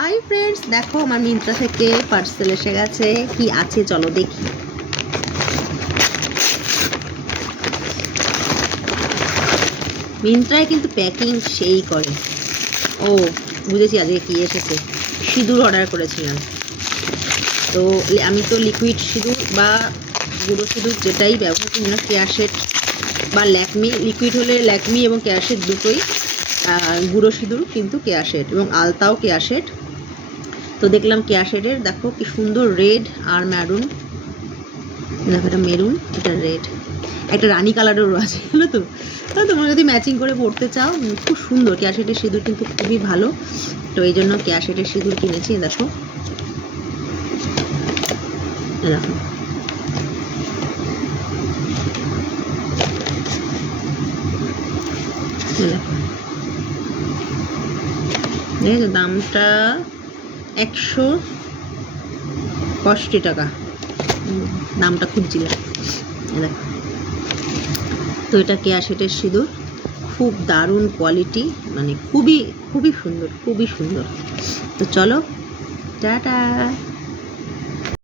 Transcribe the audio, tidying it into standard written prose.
Hi friends, দেখো আমার মিন্ত্রা থেকে পার্সেল এসে গেছে। কি আছে চলো দেখি। মিন্ত্রায় কিন্তু প্যাকিং সেই করে। ও বুঝেছি আজকে কি এসেছে। সিঁদুর অর্ডার করেছিলাম, তো আমি তো লিকুইড সিঁদুর বা গুঁড়ো সিঁদুর যেটাই ব্যবহার করি না, কেয়াশেট বা ল্যাকমি, লিকুইড হলে ল্যাকমি এবং কেয়াশেট দুটোই, গুঁড়ো সিঁদুর কিন্তু কেয়াশেট এবং আলতাও কেয়াশেট। তো দেখলাম কেয়াশেটের, দেখো কি সুন্দর রেড আর ম্যারুন, দেখো এটা মেরুন, এটা রেড, একটা রানি কালারেরও আছে, জানো তো। তোমরা যদি ম্যাচিং করে পরতে চাও, খুব সুন্দর। কেয়াশেটের সিঁদুর কিন্তু খুবই ভালো, তো এই জন্য কেয়াশেটের সিঁদুর কিনেছি। দেখো দেখো দেখো দামটা 165 টাকা, দামটা খুঁজছিলাম। দেখো, তো এটা কেয়াশেটের সিঁদুর, খুব দারুণ কোয়ালিটি, মানে খুবই খুবই সুন্দর, খুবই সুন্দর। তো চলো, টাটা।